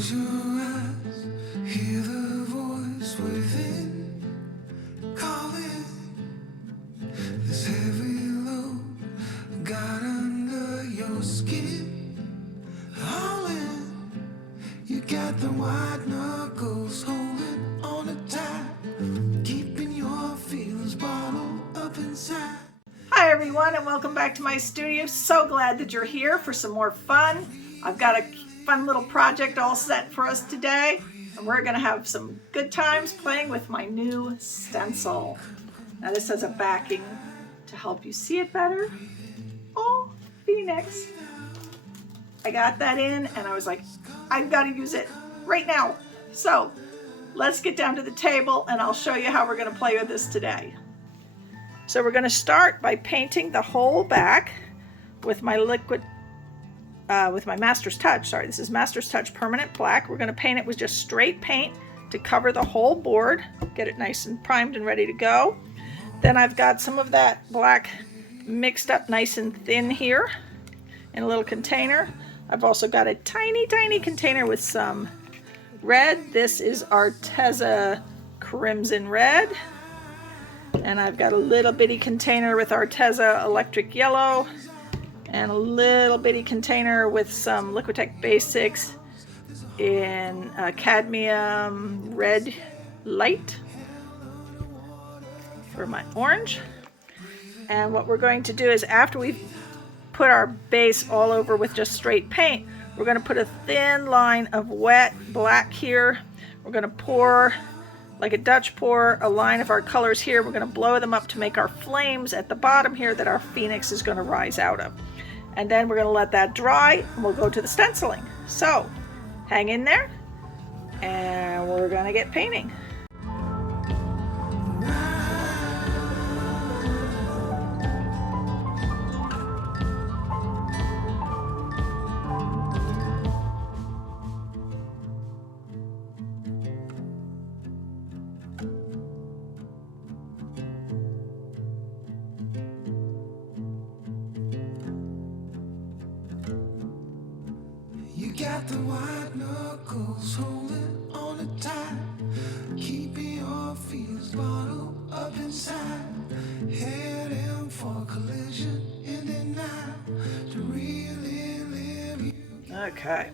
Close your eyes, hear the voice within, calling. This heavy load got under your skin, all in. You got the white knuckles holding on it tight, keeping your feelings bottled up inside. Hi everyone, and welcome back to my studio. So glad that you're here for some more fun. I've got a fun little project all set for us today, and we're going to have some good times playing with my new stencil. Now this has a backing to help you see it better. Oh, Phoenix. I got that in and I was like, I've got to use it right now. So let's get down to the table and I'll show you how we're going to play with this today. So we're going to start by painting the whole back with my Master's Touch. Sorry, this is Master's Touch Permanent Black. We're going to paint it with just straight paint to cover the whole board, get it nice and primed and ready to go. Then I've got some of that black mixed up nice and thin here in a little container. I've also got a tiny, tiny container with some red. This is Arteza Crimson Red. And I've got a little bitty container with Arteza Electric Yellow and a little bitty container with some Liquitex Basics in Cadmium Red Light for my orange. And what we're going to do is after we've put our base all over with just straight paint, we're going to put a thin line of wet black here. We're going to pour like a Dutch pour a line of our colors here. We're going to blow them up to make our flames at the bottom here that our Phoenix is going to rise out of. And then we're going to let that dry and we'll go to the stenciling. So hang in there and we're going to get painting. You got the white knuckles holding on it tight, keeping your feelings bottled up inside, heading for collision in the night to really live you. Okay,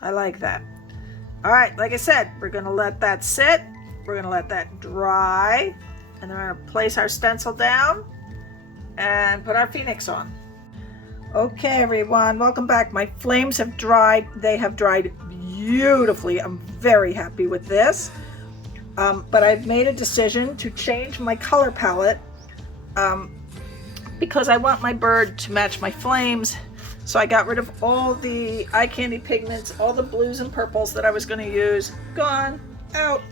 I like that. All right, like I said, we're going to let that sit. We're going to let that dry, and then we're going to place our stencil down and put our Phoenix on. Okay everyone, welcome back. My flames have dried. They have dried beautifully. I'm very happy with this. But I've made a decision to change my color palette because I want my bird to match my flames. So I got rid of all the eye candy pigments, all the blues and purples that I was going to use. Gone, out,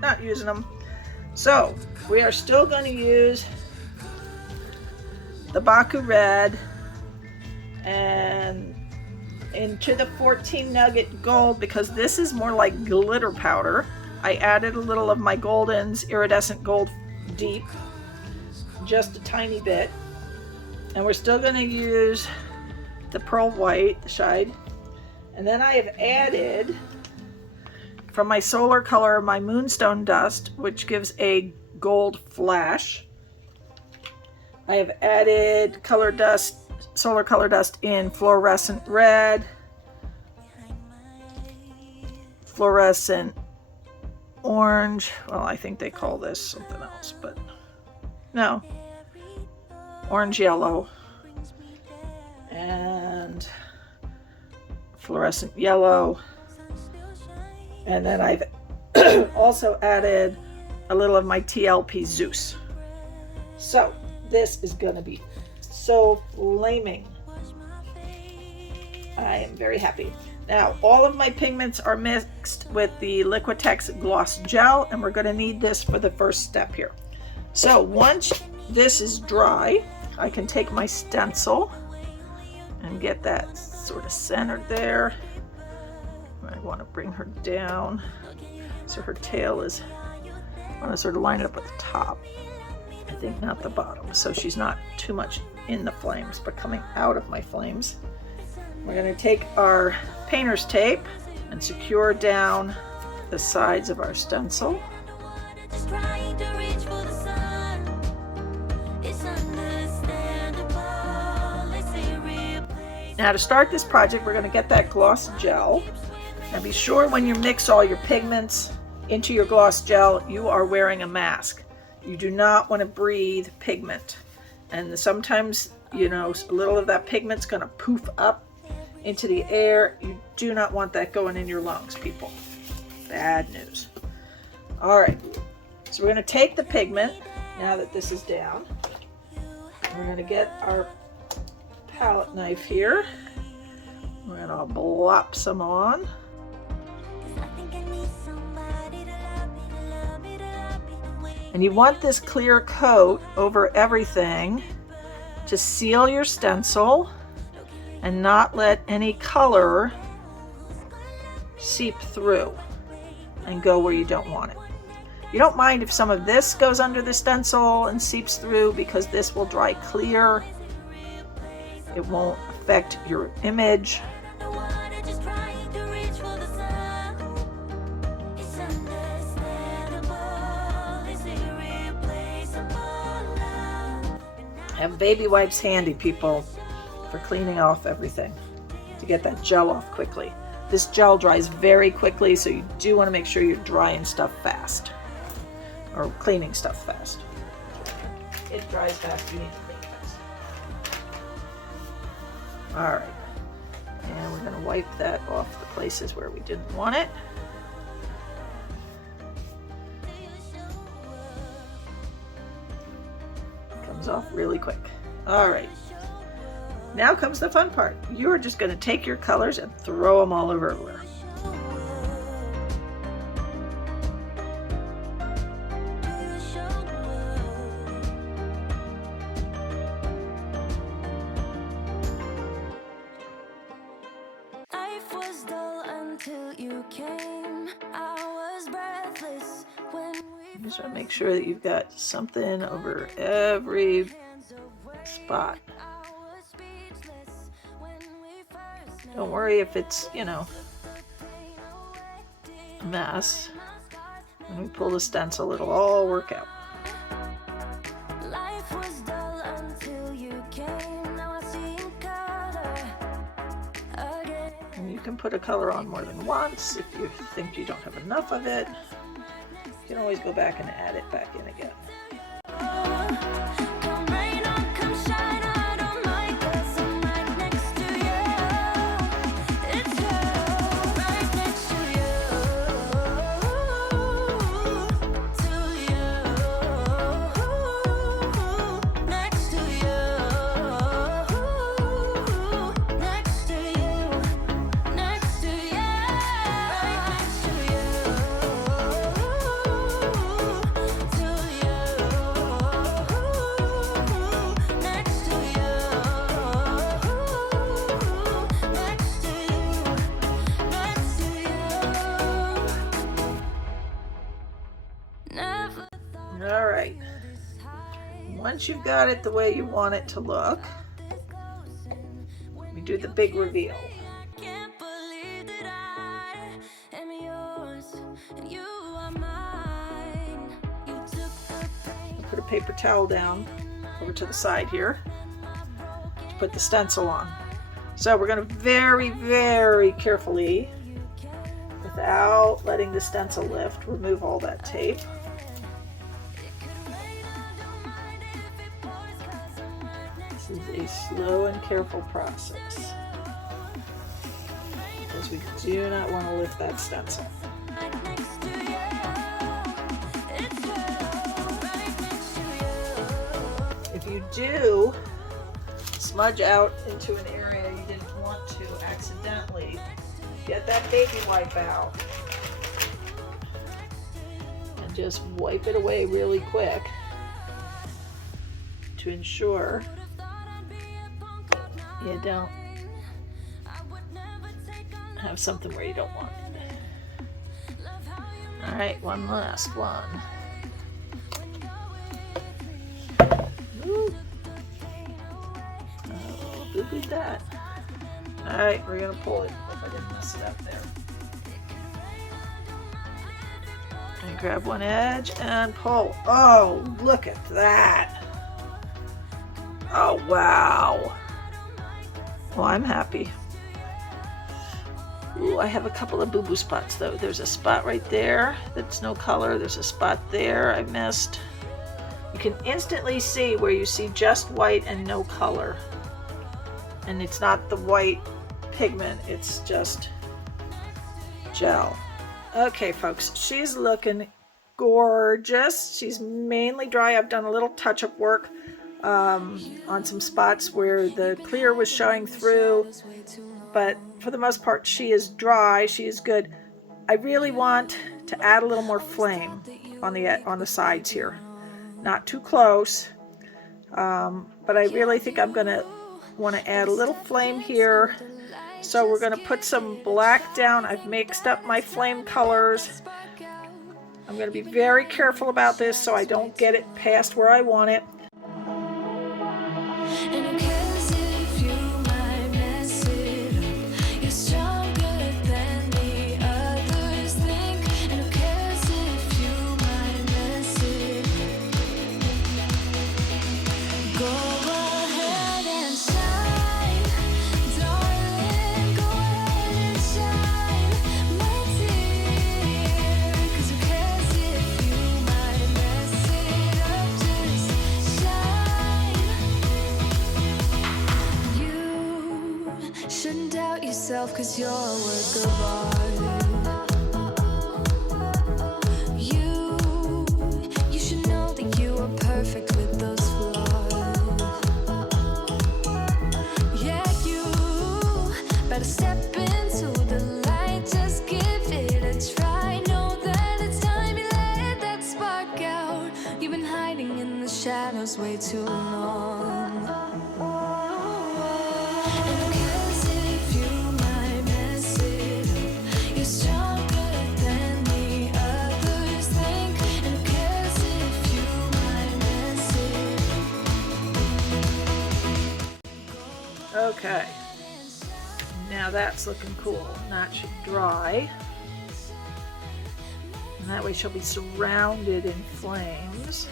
not using them. So we are still going to use the Baku Red and into the 14 Nugget Gold, because this is more like glitter powder. I added a little of my Golden's Iridescent Gold Deep, just a tiny bit. And we're still going to use the Pearl White, the Shide. And then I have added, from my solar color, my Moonstone Dust, which gives a gold flash. I have added color dust, solar color dust in Fluorescent Red, Fluorescent Orange, well I think they call this something else, but no, Orange Yellow, and Fluorescent Yellow, and then I've also added a little of my TLP Zeus. So this is going to be so flaming. I am very happy. Now all of my pigments are mixed with the Liquitex Gloss Gel, and we're going to need this for the first step here. So once this is dry, I can take my stencil and get that sort of centered there. I want to bring her down so her tail is, I want to sort of line it up at the top, I think, not the bottom, so she's not too much in the flames but coming out of my flames. We're going to take our painter's tape and secure down the sides of our stencil. Now to start this project, we're going to get that gloss gel. Now be sure when you mix all your pigments into your gloss gel, you are wearing a mask. You do not want to breathe pigment. And sometimes, you know, a little of that pigment's going to poof up into the air. You do not want that going in your lungs, people. Bad news. All right, so we're going to take the pigment, now that this is down. We're going to get our palette knife here. We're going to blop some on. And you want this clear coat over everything to seal your stencil and not let any color seep through and go where you don't want it. You don't mind if some of this goes under the stencil and seeps through, because this will dry clear. It won't affect your image. Have baby wipes handy, people, for cleaning off everything, to get that gel off quickly. This gel dries very quickly, so you do want to make sure you're drying stuff fast, or cleaning stuff fast. It dries fast, you need to clean fast. All right, and we're going to wipe that off the places where we didn't want it. Comes off really quick. All right, now comes the fun part. You're just going to take your colors and throw them all over everywhere. You just want to make sure that you've got something over every spot. Don't worry if it's, you know, a mess. When we pull the stencil, it'll all work out. And you can put a color on more than once if you think you don't have enough of it. You can always go back and add it back in again. All right, once you've got it the way you want it to look, we do the big reveal. Put a paper towel down over to the side here to put the stencil on. So we're going to very, very carefully, without letting the stencil lift, remove all that tape. This is a slow and careful process, because we do not want to lift that stencil. If you do smudge out into an area you didn't want to accidentally, get that baby wipe out and just wipe it away really quick to ensure you don't have something where you don't want it. All right, one last one. Ooh. Oh, look at that. All right, we're gonna pull it. Hope I didn't mess it up there. And grab one edge and pull. Oh, look at that. Oh, wow. Well, I'm happy. Ooh, I have a couple of boo-boo spots though. There's a spot right there that's no color. There's a spot there I missed. You can instantly see where you see just white and no color. And it's not the white pigment, it's just gel. Okay folks, she's looking gorgeous. She's mainly dry. I've done a little touch-up work on some spots where the clear was showing through, but for the most part she is dry. She is good. I really want to add a little more flame on the sides here. Not too close, but I really think I'm gonna want to add a little flame here. So we're going to put some black down. I've mixed up my flame colors. I'm going to be very careful about this so I don't get it past where I want it. Cause you're a work of art. You should know that you are perfect with those flaws. Yeah, you better step into the light, just give it a try. Know that it's time you let that spark out. You've been hiding in the shadows way too long. Okay, now that's looking cool. That should dry. And that way she'll be surrounded in flames.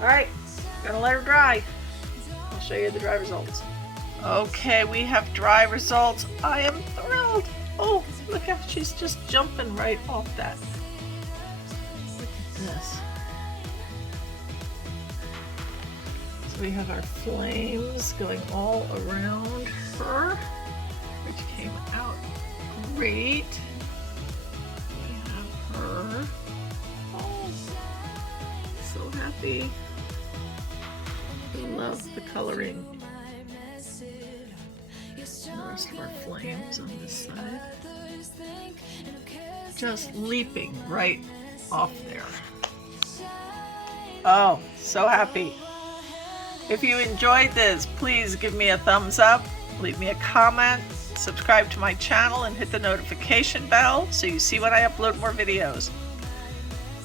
Alright, gonna let her dry. I'll show you the dry results. Okay, we have dry results. I am thrilled. Oh, look how she's just jumping right off that. Look at this. We have our flames going all around her, which came out great. We have her. Oh, so happy. I love the coloring. The rest of our flames on this side. Just leaping right off there. Oh, so happy. If you enjoyed this, please give me a thumbs up, leave me a comment, subscribe to my channel, and hit the notification bell so you see when I upload more videos.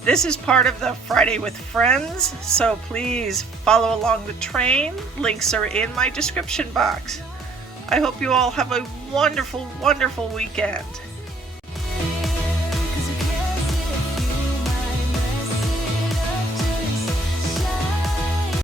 This is part of the Friday with Friends, so please follow along the train. Links are in my description box. I hope you all have a wonderful, wonderful weekend.